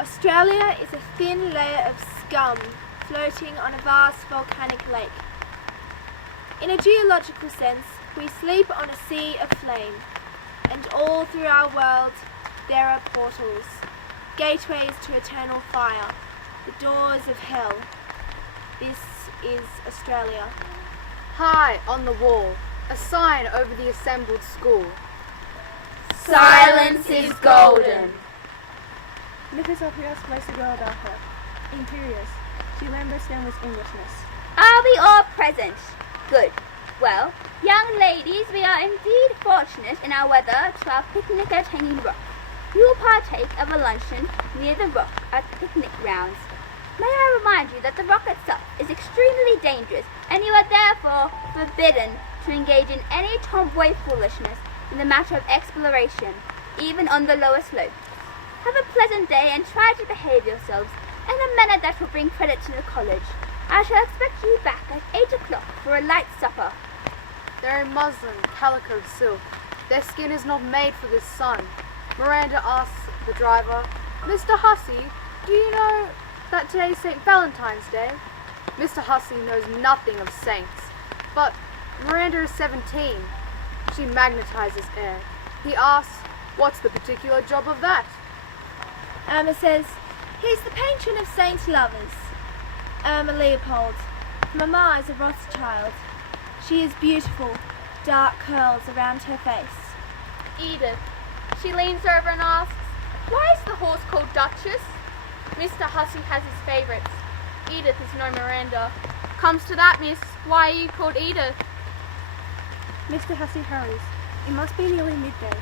Australia is a thin layer of scum floating on a vast volcanic lake. In a geological sense, we sleep on a sea of flame, and all through our world there are portals, gateways to eternal fire, the doors of hell. This is Australia. High on the wall, a sign over the assembled school. Silence is golden. Mrs. Ophias placed a girl about her. Imperious. She lambers them with Englishness. Are we all present? Good. Well, young ladies, we are indeed fortunate in our weather to have picnic at Hanging Rock. You will partake of a luncheon near the rock at the picnic grounds. May I remind you that the rock itself is extremely dangerous, and you are therefore forbidden to engage in any tomboy foolishness in the matter of exploration, even on the lower slopes. Have a pleasant day and try to behave yourselves in a manner that will bring credit to the college. I shall expect you back at 8 o'clock for a light supper. They're in muslin, calico, silk. Their skin is not made for this sun. Miranda asks the driver, Mr. Hussey, do you know that today's St. Valentine's Day? Mr. Hussey knows nothing of saints, but Miranda is 17. She magnetizes air. He asks, what's the particular job of that? Irma says, he's the patron of Saint Lovers. Irma Leopold. Mamma is a Rothschild. She is beautiful, dark curls around her face. Edith. She leans over and asks, why is the horse called Duchess? Mr. Hussey has his favourites. Edith is no Miranda. Comes to that, miss, why are you called Edith? Mr. Hussey hurries. It must be nearly midday.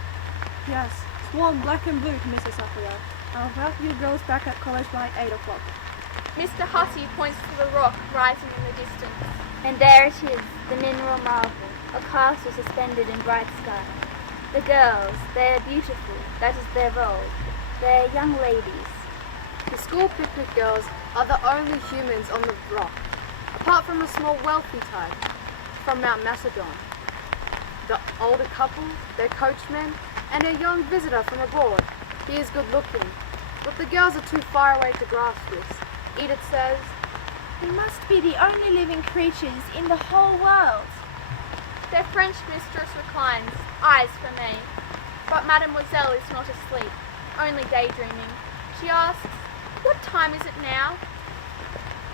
Yes, sworn black and blue to Mrs. Sophia. I'll have you girls back at college by 8 o'clock. Mr. Hussey points to the rock rising in the distance. And there it is, the mineral marvel, a castle suspended in bright sky. The girls, they are beautiful, that is their role. They are young ladies. The school picnic girls are the only humans on the rock, apart from a small wealthy type from Mount Macedon. The older couple, their coachman, and a young visitor from abroad. He is good looking, but the girls are too far away to grasp this. Edith says, They must be the only living creatures in the whole world. Their French mistress reclines, eyes for me. But Mademoiselle is not asleep, only daydreaming. She asks, what time is it now?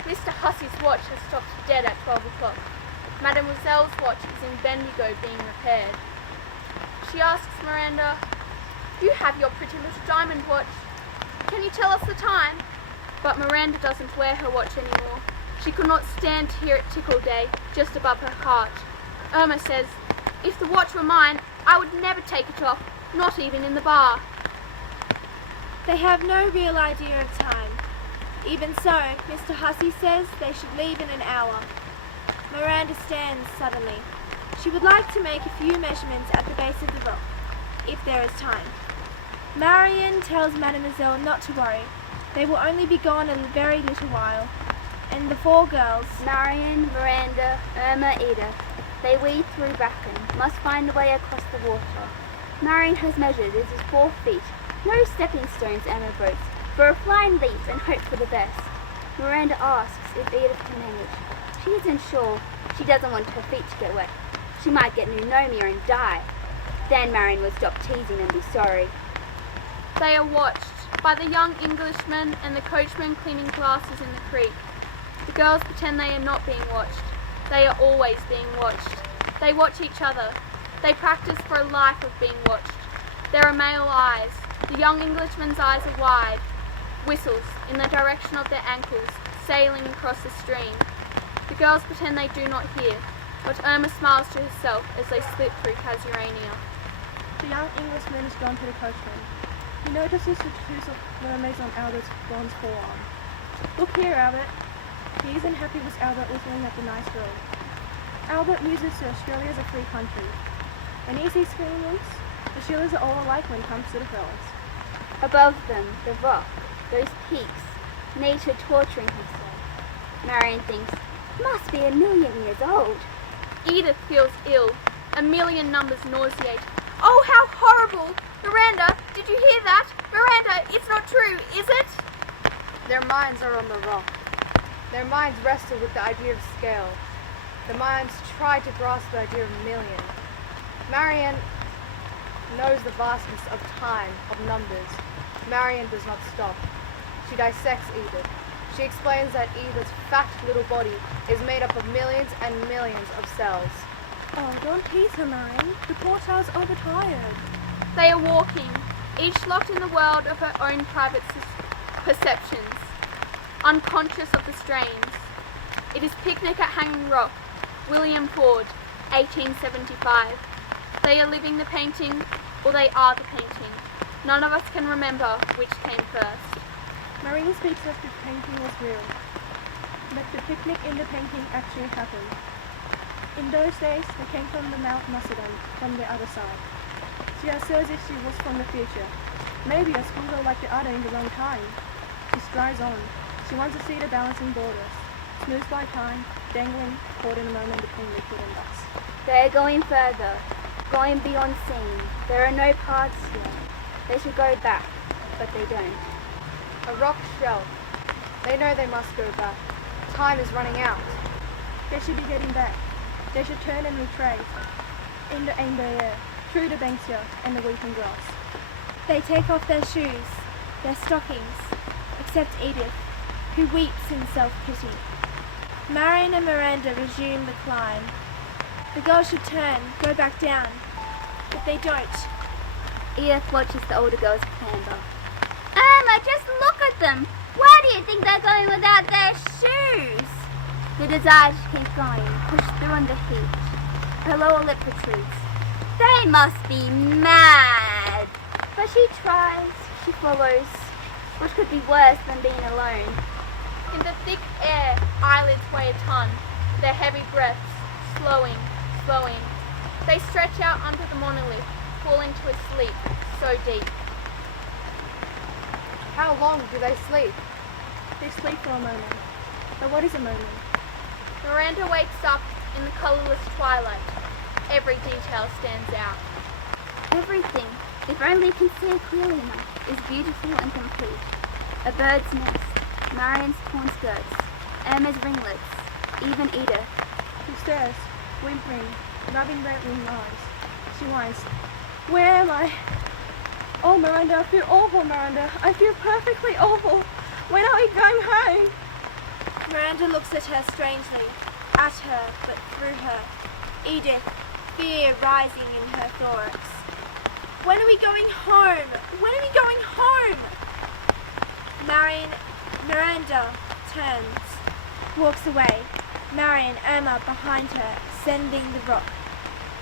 Mr. Hussey's watch has stopped dead at 12 o'clock. Mademoiselle's watch is in Bendigo being repaired. She asks Miranda, you have your pretty little diamond watch. Can you tell us the time? But Miranda doesn't wear her watch anymore. She could not stand to hear it tick all day, just above her heart. Irma says, if the watch were mine, I would never take it off, not even in the bar. They have no real idea of time. Even so, Mr. Hussey says they should leave in an hour. Miranda stands suddenly. She would like to make a few measurements at the base of the rock, if there is time. Marion tells Mademoiselle not to worry. They will only be gone a very little while. And the four girls, Marion, Miranda, Irma, Edith, they wade through bracken, must find a way across the water. Marion has measured it is 4 feet. No stepping stones, Irma boasts, for a flying leap and hope for the best. Miranda asks if Edith can manage. She isn't sure. She doesn't want her feet to get wet. She might get pneumonia and die. Then Marion will stop teasing and be sorry. They are watched by the young Englishman and the coachman cleaning glasses in the creek. The girls pretend they are not being watched. They are always being watched. They watch each other. They practice for a life of being watched. There are male eyes. The young Englishman's eyes are wide. Whistles in the direction of their ankles, sailing across the stream. The girls pretend they do not hear, but Irma smiles to herself as they slip through Casuarina. The young Englishman is gone to the coachman. He notices the tattoos of mermaids on Albert's bronze forearm. Look here, Albert. He isn't happy with Albert whistling at the nice girl. Albert muses to Australia as a free country. When he sees Greenlands, the Shillers are all alike when it comes to the fellas. Above them, the rock, those peaks, nature torturing herself. Marion thinks, must be 1,000,000 years old. Edith feels ill. 1,000,000 numbers nauseate. Oh, how horrible! Miranda, did you hear that? Miranda, it's not true, is it? Their minds are on the rock. Their minds wrestle with the idea of scale. Their minds try to grasp the idea of million. Marianne knows the vastness of time, of numbers. Marianne does not stop. She dissects Edith. She explains that Edith's fat little body is made up of millions and millions of cells. Oh, don't tease her, Marion. The poor child's overtired. They are walking, each locked in the world of her own private perceptions, unconscious of the strains. It is Picnic at Hanging Rock, William Ford, 1875. They are living the painting, or they are the painting. None of us can remember which came first. Marion speaks as if the painting was real, but the picnic in the painting actually happened. In those days, they came from the Mount Macedon, from the other side. She asserts if she was from the future. Maybe a scooter like the other in the wrong time. She strides on. She wants to see the balancing borders, smoothed by time, dangling, caught in a moment between liquid and dust. They are going further, going beyond seeing. There are no paths here. They should go back, but they don't. A rock shelf. They know they must go back. Time is running out. They should be getting back. They should turn and retrace. In the amber air, through the banksia and the weeping grass. They take off their shoes, their stockings, except Edith, who weeps in self-pity. Marion and Miranda resume the climb. The girls should turn, go back down, but they don't. Edith watches the older girls clamber. Emma, just look at them! Why do you think they're going without their shoes? The desire to keep going, pushed through in the heat. Her lower lip protrudes. They must be mad! But she tries, she follows. What could be worse than being alone? In the thick air, eyelids weigh a ton, their heavy breaths slowing, slowing. They stretch out under the monolith, falling to a sleep so deep. How long do they sleep? They sleep for a moment. But what is a moment? Miranda wakes up in the colourless twilight. Every detail stands out. Everything, if only you can see it clearly enough, is beautiful and complete. A bird's nest, Marian's torn skirts, Emma's ringlets, even Edith. She stares, whimpering, rubbing red rimmed eyes. She whines. Where am I? Oh, Miranda, I feel awful, Miranda. I feel perfectly awful. When are we going home? Miranda looks at her strangely, at her, but through her. Edith, fear rising in her thorax. When are we going home? When are we going home? Miranda turns, walks away. Marion, Emma behind her, sending the rock.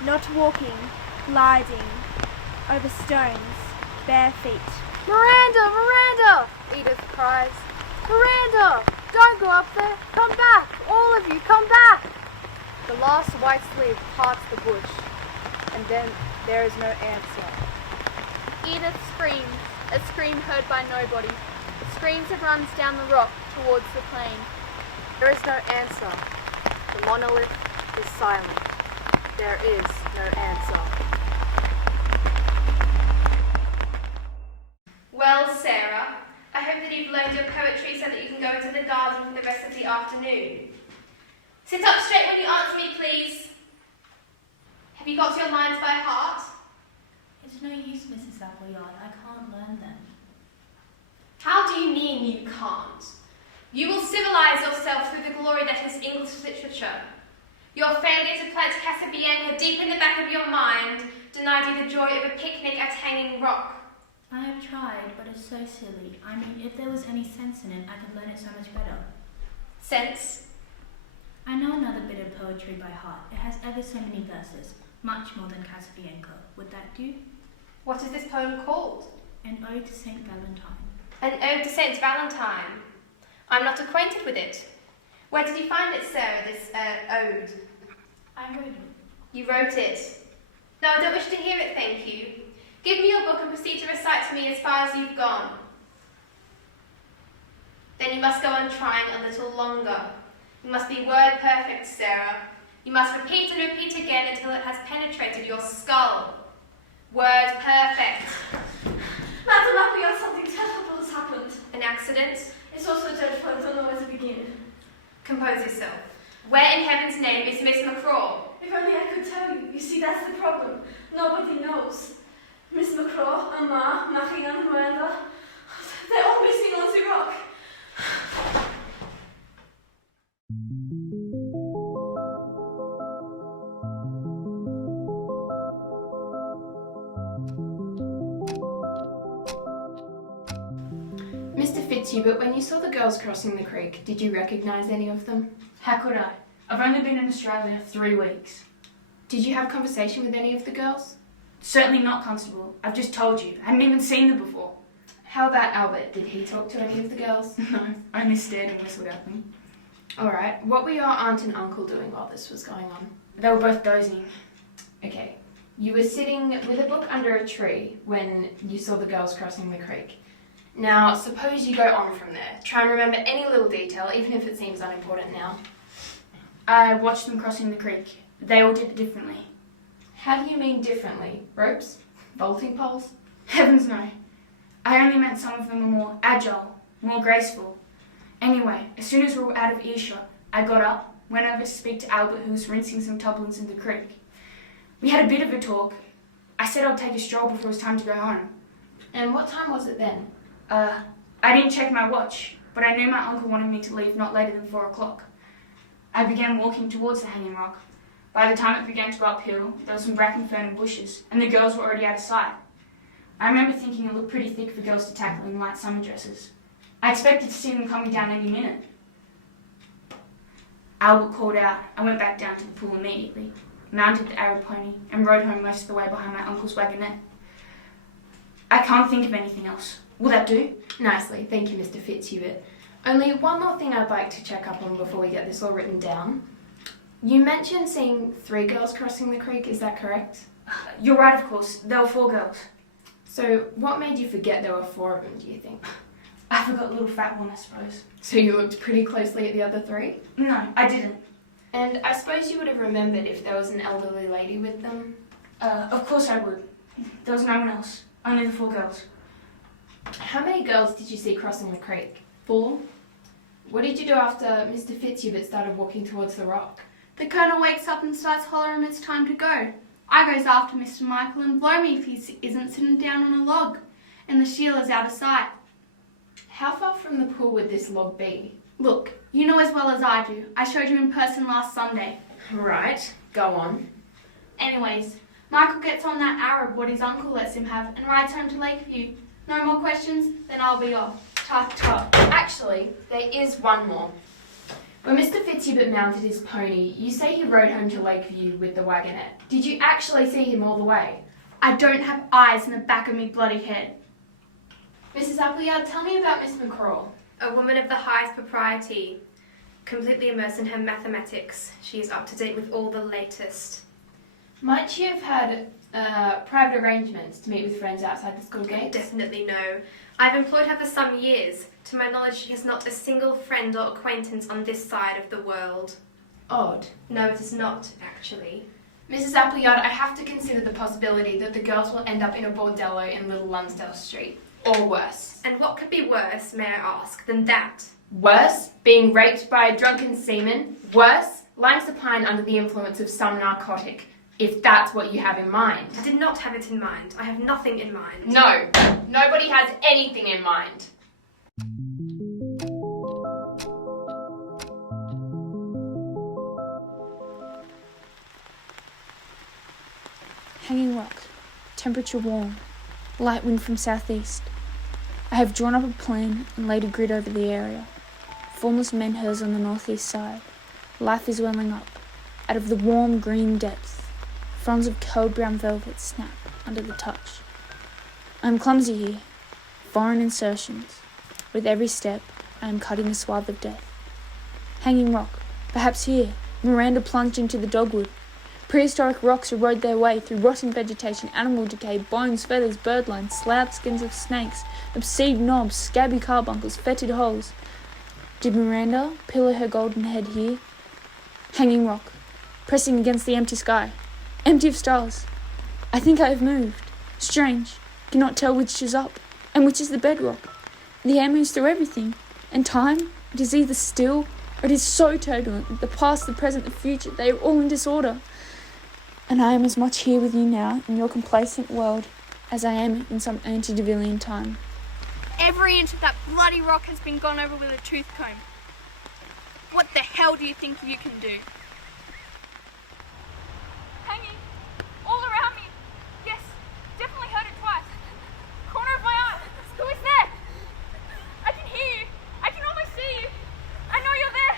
Not walking, gliding, over stones, bare feet. Miranda! Miranda! Edith cries. Miranda! Don't go up there! Come back! All of you, come back! The last white sleeve parts the bush, and then there is no answer. Edith screams, a scream heard by nobody. It screams and runs down the rock towards the plain. There is no answer. The monolith is silent. There is no answer. Well, Sarah, I hope that you've learned your poetry so that you can go into the garden for the rest of the afternoon. Sit up straight when you answer me, please. Have you got your lines by heart? It's no use, Mrs. Appleyard. I can't learn them. How do you mean you can't? You will civilize yourself through the glory that is English literature. Your failure to plant Casabianca deep in the back of your mind denied you the joy of a picnic at Hanging Rock. I have tried, but it's so silly. I mean, if there was any sense in it, I could learn it so much better. Sense? I know another bit of poetry by heart. It has ever so many verses, much more than Casabianca. Would that do? What is this poem called? An Ode to St. Valentine. An Ode to St. Valentine. I'm not acquainted with it. Where did you find it, Sarah, this ode? I wrote it. You wrote it. No, I don't wish to hear it, thank you. Give me your book and proceed to recite to me as far as you've gone. Then you must go on trying a little longer. You must be word perfect, Sarah. You must repeat and repeat again until it has penetrated your skull. Word perfect. Madam Appleyard, something terrible has happened. An accident? It It's also dreadful. I don't know where to begin. Compose yourself. Where in heaven's name is Miss McCraw? If only I could tell you. You see, that's the problem. Nobody knows. Miss McCraw, Amma, Marie and Miranda, they're all missing on the rock. Mr. Fitzhubert, when you saw the girls crossing the creek, did you recognise any of them? How could I? I've only been in Australia 3 weeks. Did you have conversation with any of the girls? Certainly not, Constable. I've just told you. I hadn't even seen them before. How about Albert? Did he talk to any of the girls? No, I only stared and whistled at them. Alright, what were your aunt and uncle doing while this was going on? They were both dozing. Okay, you were sitting with a book under a tree when you saw the girls crossing the creek. Now, suppose you go on from there. Try and remember any little detail, even if it seems unimportant now. I watched them crossing the creek. They all did it differently. How do you mean differently? Ropes? Vaulting poles? Heavens no. I only meant some of them were more agile, more graceful. Anyway, as soon as we were out of earshot, I got up, went over to speak to Albert, who was rinsing some tublins in the creek. We had a bit of a talk. I said I'd take a stroll before it was time to go home. And what time was it then? I didn't check my watch, but I knew my uncle wanted me to leave not later than 4 o'clock. I began walking towards the hanging rock. By the time it began to go uphill, there was some bracken fern and bushes, and the girls were already out of sight. I remember thinking it looked pretty thick for girls to tackle in light summer dresses. I expected to see them coming down any minute. Albert called out. I went back down to the pool immediately, mounted the Arab pony, and rode home most of the way behind my uncle's wagonette. I can't think of anything else. Will that do? Nicely, thank you, Mr. Fitzhubert. Only one more thing I'd like to check up on before we get this all written down. You mentioned seeing 3 girls crossing the creek, is that correct? You're right, of course. There were 4 girls. So what made you forget there were 4 of them, do you think? I forgot the little fat one, I suppose. So you looked pretty closely at the other 3? No, I didn't. And I suppose you would have remembered if there was an elderly lady with them? Of course I would. There was no one else. Only the 4 girls. How many girls did you see crossing the creek? 4. What did you do after Mr. Fitzhubert started walking towards the rock? The Colonel wakes up and starts hollering it's time to go. I goes after Mr. Michael and blow me if he isn't sitting down on a log. And the Sheila's out of sight. How far from the pool would this log be? Look, you know as well as I do. I showed you in person last Sunday. Right, go on. Anyways, Michael gets on that Arab what his uncle lets him have and rides home to Lakeview. No more questions? Then I'll be off. Ta-ta. Actually, there is one more. When Mr. Fitzhubert mounted his pony, you say he rode home to Lakeview with the wagonette. Did you actually see him all the way? I don't have eyes in the back of me bloody head. Mrs. Appleyard, tell me about Miss McCraw. A woman of the highest propriety, completely immersed in her mathematics. She is up to date with all the latest. Might she have had private arrangements to meet with friends outside the school gates? Definitely no. I've employed her for some years. To my knowledge, she has not a single friend or acquaintance on this side of the world. Odd. No, it is not, actually. Mrs. Appleyard, I have to consider the possibility that the girls will end up in a bordello in Little Lunsdale Street. Or worse. And what could be worse, may I ask, than that? Worse? Being raped by a drunken seaman? Worse? Lying supine under the influence of some narcotic. If that's what you have in mind. I did not have it in mind. I have nothing in mind. No, nobody has anything in mind. Hanging rock, temperature warm, light wind from southeast. I have drawn up a plan and laid a grid over the area. Formless menhirs on the northeast side. Life is welling up, out of the warm green depths. Fronds of cold brown velvet snap under the touch. I am clumsy here, foreign insertions. With every step, I am cutting a swath of death. Hanging rock, perhaps here, Miranda plunged into the dogwood. Prehistoric rocks erode their way through rotten vegetation, animal decay, bones, feathers, birdlines, sloughed skins of snakes, obsede knobs, scabby carbuncles, fetid holes. Did Miranda pillow her golden head here? Hanging rock, pressing against the empty sky, empty of stars. I think I have moved. Strange, cannot tell which is up and which is the bedrock. The air moves through everything. And time, it is either still or it is so turbulent that the past, the present, the future, they are all in disorder. And I am as much here with you now in your complacent world as I am in some antediluvian time. Every inch of that bloody rock has been gone over with a tooth comb. What the hell do you think you can do? Hanging all around me. Yes, definitely heard it twice. Corner of my eye. Who is there? I can hear you. I can almost see you. I know you're there.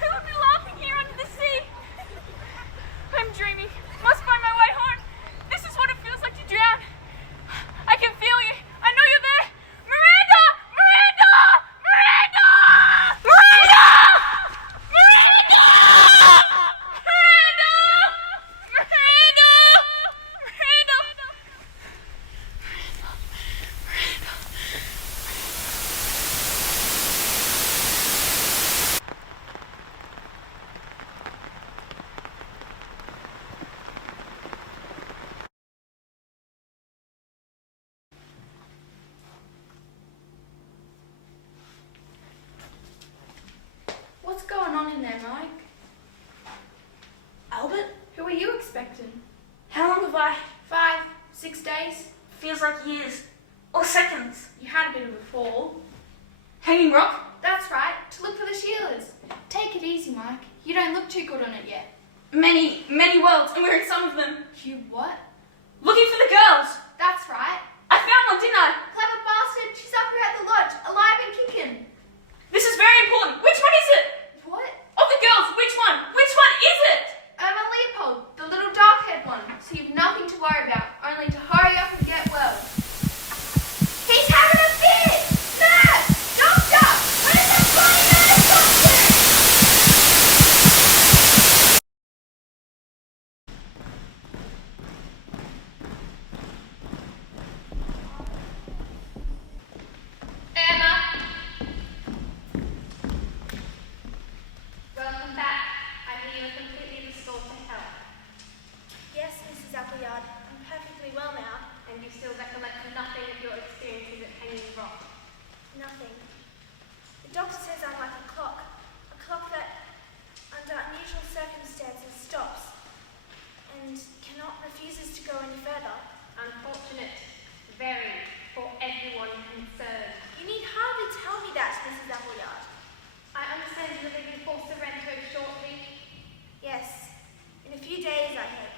Who would be laughing here under the sea? I'm dreaming. Must find my way home. This is what it feels like to drown. I can feel you. I know you're there. Miranda! Miranda! Miranda! Miranda! Miranda! Miranda! Miranda! Miranda! What's going on in there, Mike? Albert, who are you expecting? How long have I? 5, 6 days? Feels like years. Or seconds. You had a bit of a fall. Hanging Rock? That's right, to look for the Sheilas. Take it easy, Mike. You don't look too good on it yet. Many worlds, and we're in some of them. You what? Looking for the girls. That's right. I found one, didn't I? Clever bastard, she's up here at the lodge, alive and kicking. This is very important. Which one is it? What? Of the girls, which one? Which one is it? Irma Leopold, the little dark-haired one. So you've nothing to worry about, only to hurry up and get well. He's having a fit! Nurse! Doctor! Where's the bloody nurse, doctor? Emma! Welcome back. I hear you are completely restored to health. Yes, Mrs. Appleyard. I'm perfectly well now. And you still recollect nothing of your experiences at Hanging Rock. Nothing. The doctor says I'm like a clock that, under unusual circumstances, stops and refuses to go any further. Unfortunate, very, for everyone concerned. You need hardly tell me that, Mrs. Appleyard. I understand you are leaving for Sorrento shortly. Yes, in a few days, I hope.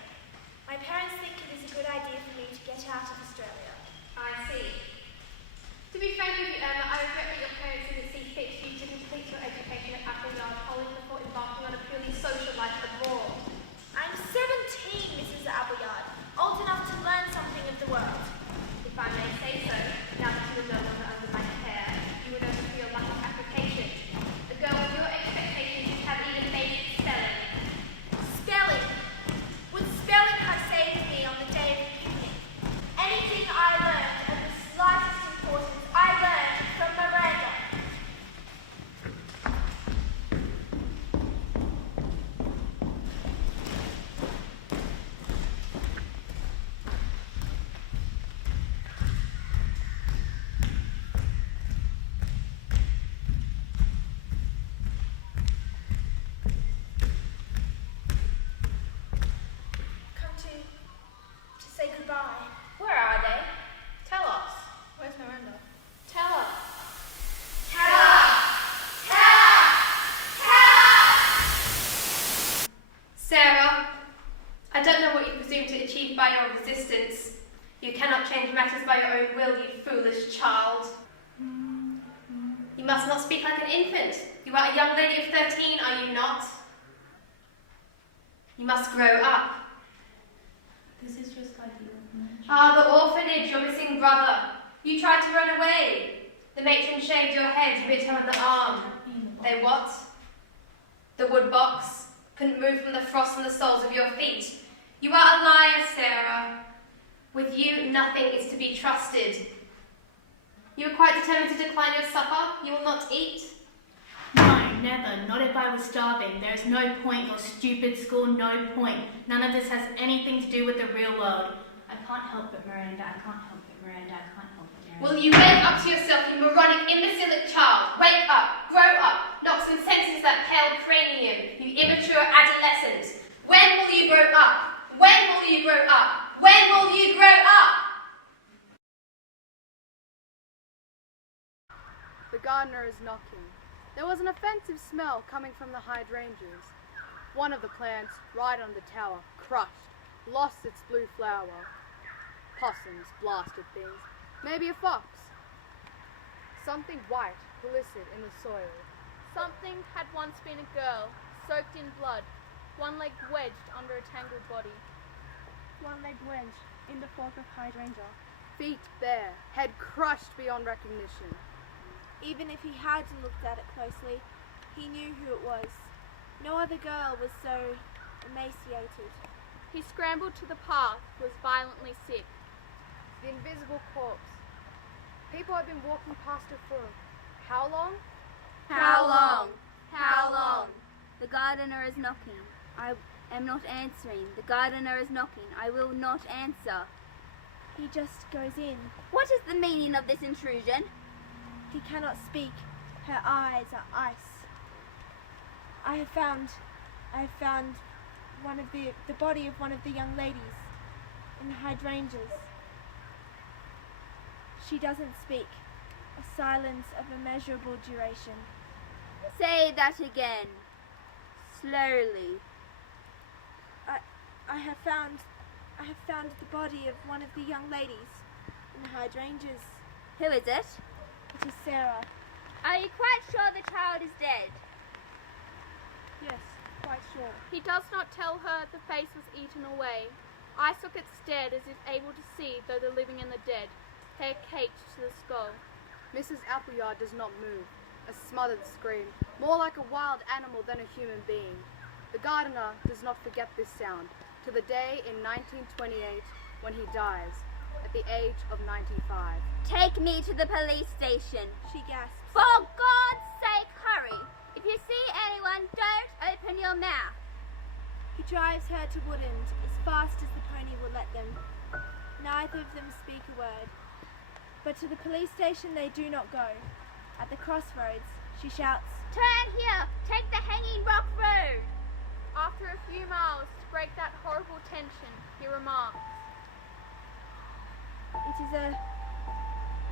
My parents think it is a good idea for me to get out of Australia. I see. To be frank with you, Emma, I regret that your parents didn't see fit for you to complete your education at Appleyard College before embarking on a purely social life abroad. I'm 17, Mrs. Appleyard, old enough to learn something of the world. If I may say so, now that you are no longer under my care, you would only feel lack of application. A girl with your expectations have even basic spelling. Spelling. Would spelling have saved me on the day of the picnic? Anything I learned of the slightest importance, I learned from Miranda. Come to say goodbye. Where are they? Tell us. Where's Miranda? Tell us. Sarah, I don't know what you presume to achieve by your resistance. You cannot change matters by your own will, you foolish child. You must not speak like an infant. You are a young lady of 13, are you not? You must grow up. This is just like the orphanage. Ah, the orphanage, your missing brother. You tried to run away. The matron shaved your head, you bit her on the arm. They what? The wood box. Couldn't move from the frost on the soles of your feet. You are a liar, Sarah. With you, nothing is to be trusted. You are quite determined to decline your supper? You will not eat? No, never. Not if I was starving. There is no point. Your stupid school, no point. None of this has anything to do with the real world. I can't help it, Miranda. I can't help it, Miranda. I can't help it, Miranda. Will you wake up to yourself, you moronic, imbecilic child? Wake up! that pale cranium, you immature adolescent? When will you grow up? When will you grow up? When will you grow up? The gardener is knocking. There was an offensive smell coming from the hydrangeas. One of the plants, right on the tower, crushed, lost its blue flower. Possums, blasted things. Maybe a fox. Something white, pellucid in the soil. Something had once been a girl, soaked in blood, one leg wedged under a tangled body. One leg wedged in the fork of hydrangea. Feet bare, head crushed beyond recognition. Even if he hadn't looked at it closely, he knew who it was. No other girl was so emaciated. He scrambled to the path, was violently sick. The invisible corpse. People had been walking past her for how long? How long? How long? The gardener is knocking. I am not answering. The gardener is knocking. I will not answer. He just goes in. What is the meaning of this intrusion? He cannot speak. Her eyes are ice. I have found one of the body of one of the young ladies in the hydrangeas. She doesn't speak. A silence of immeasurable duration. Say that again. Slowly. I have found the body of one of the young ladies in the hydrangeas. Who is it? It is Sarah. Are you quite sure the child is dead? Yes, quite sure. He does not tell her the face was eaten away. Eye sockets stared as if able to see though the living and the dead, hair caked to the skull. Mrs. Appleyard does not move. A smothered scream, more like a wild animal than a human being. The gardener does not forget this sound to the day in 1928 when he dies, at the age of 95. Take me to the police station. She gasps. For God's sake, hurry! If you see anyone, don't open your mouth. He drives her to Woodend as fast as the pony will let them. Neither of them speak a word. But to the police station they do not go. At the crossroads, she shouts, Turn here! Take the Hanging Rock Road! After a few miles to break that horrible tension, he remarks, It is a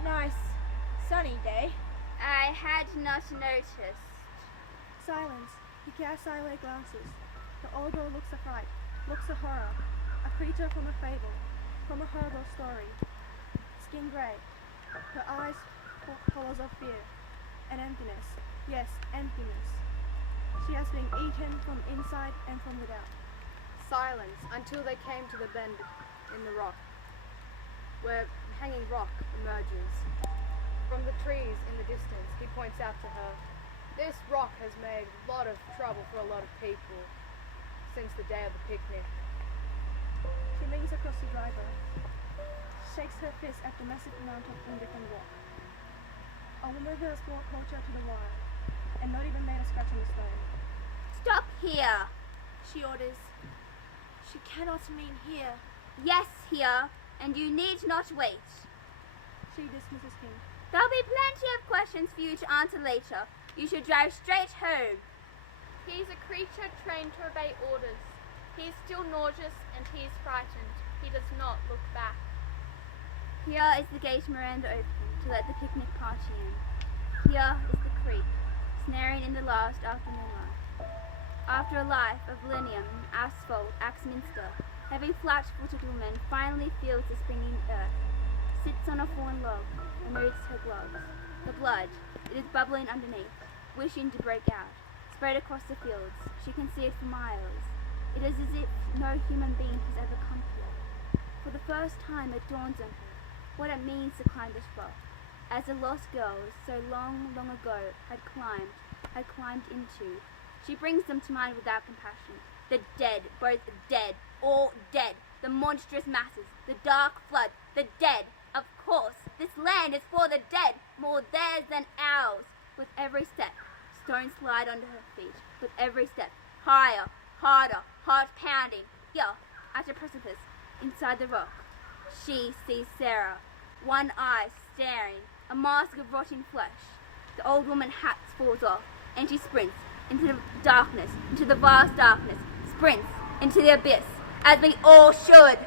nice, sunny day. I had not noticed. Silence. He casts away glasses. The old girl looks a fright, looks a horror. A creature from a fable, from a horrible story. Skin grey. Her eyes colors of fear. And emptiness. Yes, emptiness. She has been eaten from inside and from without. Silence until they came to the bend in the rock, where Hanging Rock emerges. From the trees in the distance, he points out to her, this rock has made a lot of trouble for a lot of people since the day of the picnic. She leans across the driver, shakes her fist at the massive amount of indifferent rock. A woman who has brought culture to the wild, and not even made a scratch on the stone. Stop here! She orders. She cannot mean here. Yes, here, and you need not wait. She dismisses him. There'll be plenty of questions for you to answer later. You should drive straight home. he is a creature trained to obey orders. He is still nauseous and he is frightened. He does not look back. Here is the gate Miranda opened to let the picnic party in. Here is the creek, snaring in the last afternoon light. After a life of linoleum, asphalt, Axminster, heavy flat-footed woman finally feels the springing earth, sits on a fallen log, removes her gloves. The blood, it is bubbling underneath, wishing to break out, spread across the fields. She can see it for miles. It is as if no human being has ever come here. For the first time it dawns on her what it means to climb this rock, as the lost girls so long, long ago had climbed into. She brings them to mind without compassion. The dead, both dead, all dead. The monstrous masses, the dark flood, the dead. Of course, this land is for the dead, more theirs than ours. With every step, stones slide under her feet. With every step, higher, harder, heart pounding. Here, at a precipice, inside the rock, she sees Sarah, one eye staring, a mask of rotting flesh. The old woman's hat falls off, and she sprints, into the darkness, into the vast darkness, sprints into the abyss, as we all should.